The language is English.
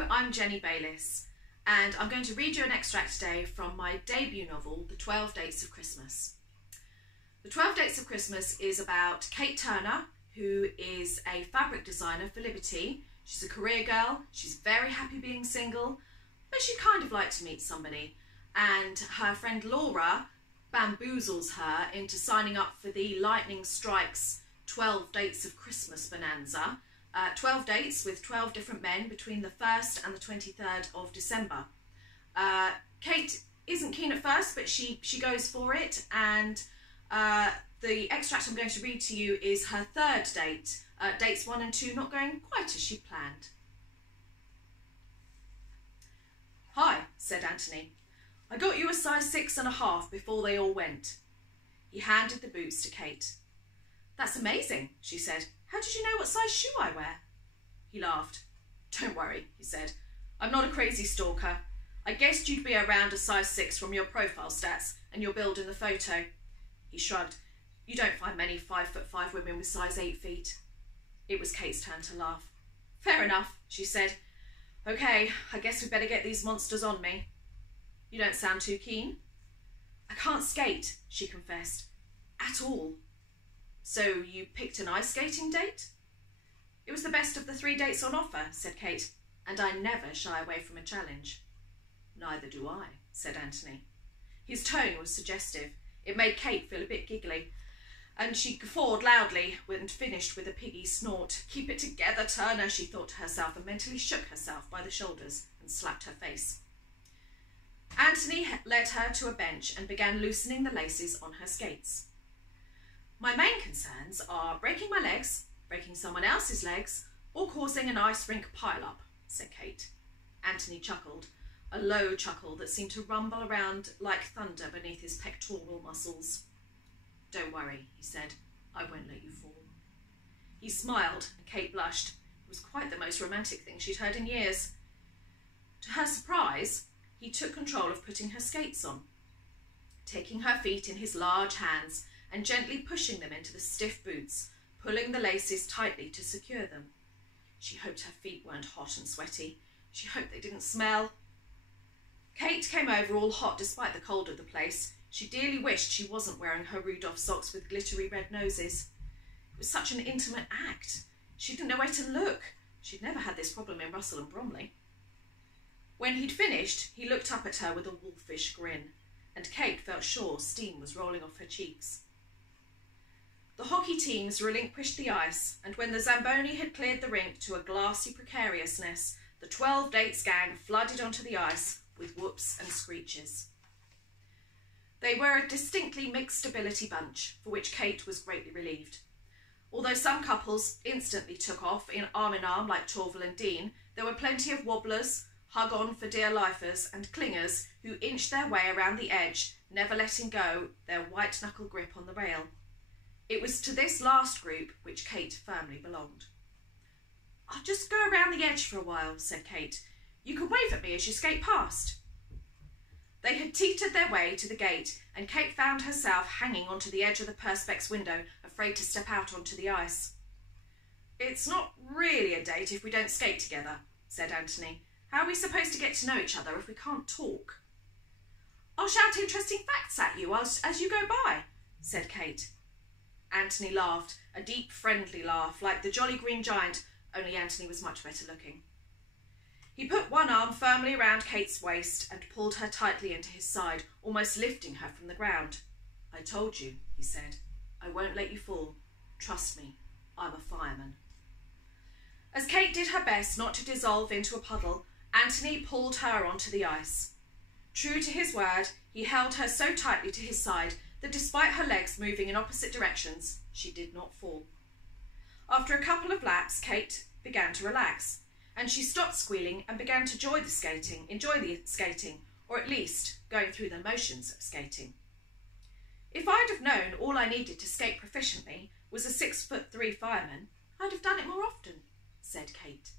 Hello, I'm Jenny Bayliss, and I'm going to read you an extract today from my debut novel, The 12 Dates of Christmas. The 12 Dates of Christmas is about Kate Turner, who is a fabric designer for Liberty. She's a career girl, she's very happy being single, but she'd kind of like to meet somebody. And her friend Laura bamboozles her into signing up for the Lightning Strikes 12 Dates of Christmas bonanza. 12 dates with 12 different men between the 1st and the 23rd of December. Kate isn't keen at first, but she goes for it, and the extract I'm going to read to you is her third date. Dates 1 and 2 not going quite as she planned. "Hi," said Anthony. "I got you a size 6.5 before they all went." He handed the boots to Kate. "That's amazing," she said. "How did you know what size shoe I wear?" He laughed. "Don't worry," he said. "I'm not a crazy stalker. I guessed you'd be around a size 6 from your profile stats and your build in the photo." He shrugged. "You don't find many 5'5" women with size 8 feet. It was Kate's turn to laugh. "Fair enough," she said. "Okay, I guess we better get these monsters on me." "You don't sound too keen." "I can't skate," she confessed. "At all." "So you picked an ice skating date?" "It was the best of the 3 dates on offer," said Kate, "and I never shy away from a challenge." "Neither do I," said Anthony. His tone was suggestive. It made Kate feel a bit giggly, and she guffawed loudly and finished with a piggy snort. "Keep it together, Turner," she thought to herself, and mentally shook herself by the shoulders and slapped her face. Anthony led her to a bench and began loosening the laces on her skates. "My main concerns are breaking my legs, breaking someone else's legs, or causing an ice rink pile-up," said Kate. Anthony chuckled, a low chuckle that seemed to rumble around like thunder beneath his pectoral muscles. "Don't worry," he said. "I won't let you fall." He smiled, and Kate blushed. It was quite the most romantic thing she'd heard in years. To her surprise, he took control of putting her skates on, taking her feet in his large hands and gently pushing them into the stiff boots, pulling the laces tightly to secure them. She hoped her feet weren't hot and sweaty. She hoped they didn't smell. Kate came over all hot despite the cold of the place. She dearly wished she wasn't wearing her Rudolph socks with glittery red noses. It was such an intimate act. She didn't know where to look. She'd never had this problem in Russell and Bromley. When he'd finished, he looked up at her with a wolfish grin, and Kate felt sure steam was rolling off her cheeks. The hockey teams relinquished the ice, and when the Zamboni had cleared the rink to a glassy precariousness, the 12 Dates gang flooded onto the ice with whoops and screeches. They were a distinctly mixed ability bunch, for which Kate was greatly relieved. Although some couples instantly took off in arm like Torval and Dean, there were plenty of wobblers, hug-on for dear lifers, and clingers who inched their way around the edge, never letting go their white-knuckle grip on the rail. It was to this last group which Kate firmly belonged. "I'll just go around the edge for a while," said Kate. "You can wave at me as you skate past." They had teetered their way to the gate, and Kate found herself hanging onto the edge of the Perspex window, afraid to step out onto the ice. "It's not really a date if we don't skate together," said Anthony. "How are we supposed to get to know each other if we can't talk?" "I'll shout interesting facts at you as you go by," said Kate. Anthony laughed, a deep, friendly laugh, like the Jolly Green Giant, only Anthony was much better looking. He put one arm firmly around Kate's waist and pulled her tightly into his side, almost lifting her from the ground. "I told you," he said. "I won't let you fall. Trust me, I'm a fireman." As Kate did her best not to dissolve into a puddle, Anthony pulled her onto the ice. True to his word, he held her so tightly to his side that despite her legs moving in opposite directions, she did not fall. After a couple of laps, Kate began to relax, and she stopped squealing and began to enjoy the skating, or at least going through the motions of skating. "If I'd have known all I needed to skate proficiently was a 6'3" fireman, I'd have done it more often," said Kate.